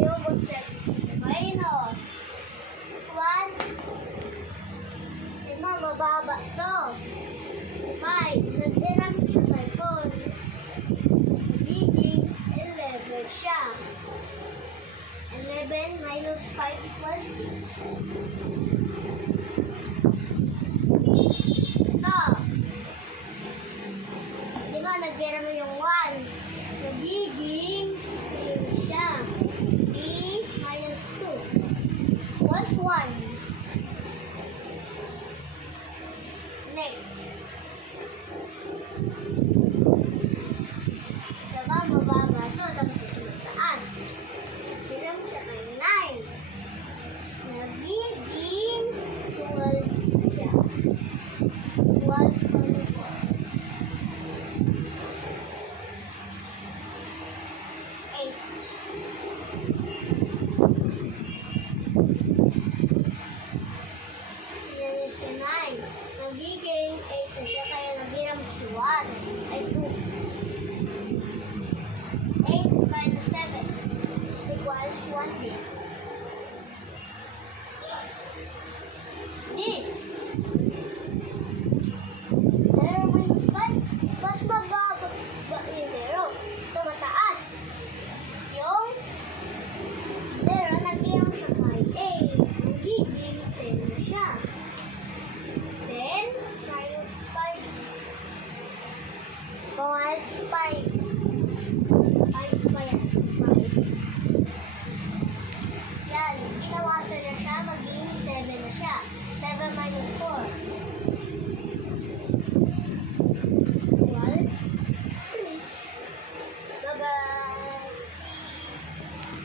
hugot sa minus. 1. Lima, mababa to. Si 5. Nagdirang sa 5. Magiging 11 siya. 11 minus 5 equals 6. Ito. Di ba, nagdira mo yung